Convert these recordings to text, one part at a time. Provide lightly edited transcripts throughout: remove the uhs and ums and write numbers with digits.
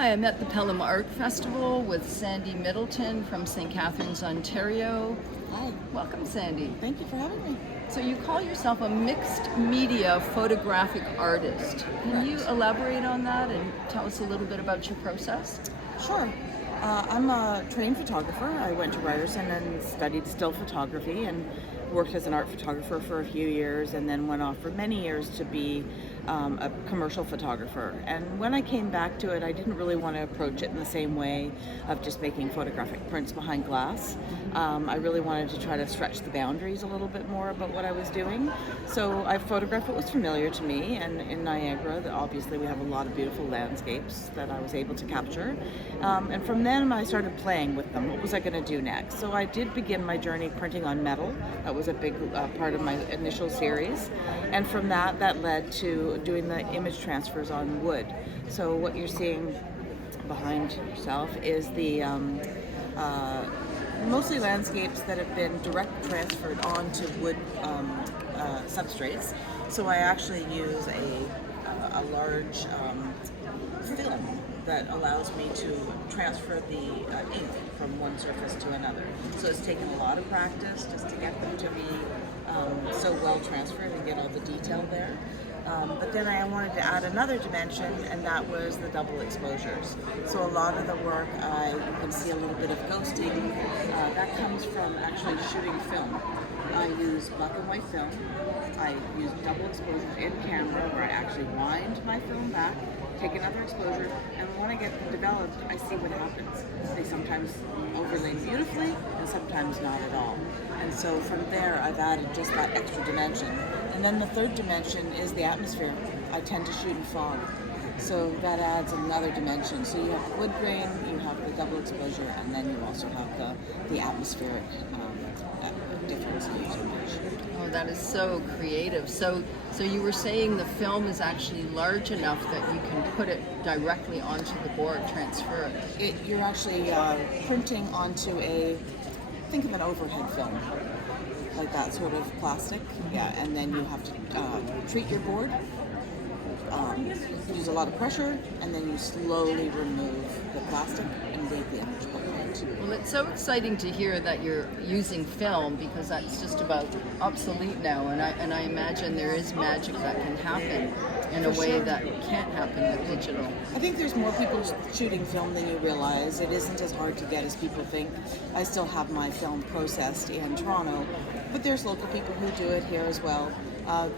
Hi, I'm at the Pelham Art Festival with Sandy Middleton from St. Catharines, Ontario. Hi, Welcome, Sandy. thank you for having me. So you call yourself a mixed media photographic artist. Can you elaborate on that and tell us a little bit about your process? Sure. I'm a trained photographer. I went to Ryerson and studied still photography and worked as an art photographer for a few years, and then went off for many years to be a commercial photographer. And when I came back to it, I didn't really want to approach it in the same way of just making photographic prints behind glass. I really wanted to try to stretch the boundaries a little bit more about what I was doing. So I photographed what was familiar to me, and in Niagara, obviously we have a lot of beautiful landscapes that I was able to capture. And from then I started playing with them. What was I going to do next? So I did begin my journey printing on metal. That was a big part of my initial series. And from that led to doing the image transfers on wood. So what you're seeing behind yourself is the mostly landscapes that have been direct transferred onto wood substrates. So I actually use a large film that allows me to transfer the ink from one surface to another. So it's taken a lot of practice just to get them to be so well transferred and get all the detail there. But then I wanted to add another dimension, and that was the double exposures. So a lot of the work, you can see a little bit of ghosting. That comes from actually shooting film. I use black and white film. I use double exposure in camera where I actually wind my film back, take another exposure, and when I get them developed, I see what happens. They sometimes overlay beautifully, and sometimes not at all. And so from there, I've added just that extra dimension. And then the third dimension is the atmosphere. I tend to shoot in fog, so that adds another dimension. So you have the wood grain, you have the double exposure, and then you also have the atmospheric difference in each image. Oh, that is so creative. So you were saying the film is actually large enough that you can put it directly onto the board, transfer it. You're actually printing onto think of an overhead film, like that sort of plastic. Yeah, and then you have to treat your board, use a lot of pressure, and then you slowly remove the plastic and leave the image behind. Well, it's so exciting to hear that you're using film, because that's just about obsolete now, and I imagine there is magic that can happen in a way that can't happen with digital. I think there's more people shooting film than you realize. It isn't as hard to get as people think. I still have my film processed in Toronto, but there's local people who do it here as well.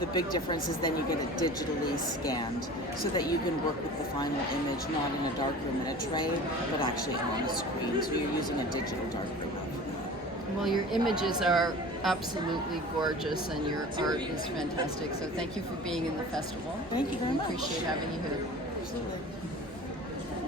The big difference is then you get it digitally scanned so that you can work with the final image not in a darkroom in a tray, but actually on a screen. So you're using a digital darkroom after that. Well, your images are absolutely gorgeous and your art is fantastic. So thank you for being in the festival. Thank you very much. Appreciate having you here. Absolutely.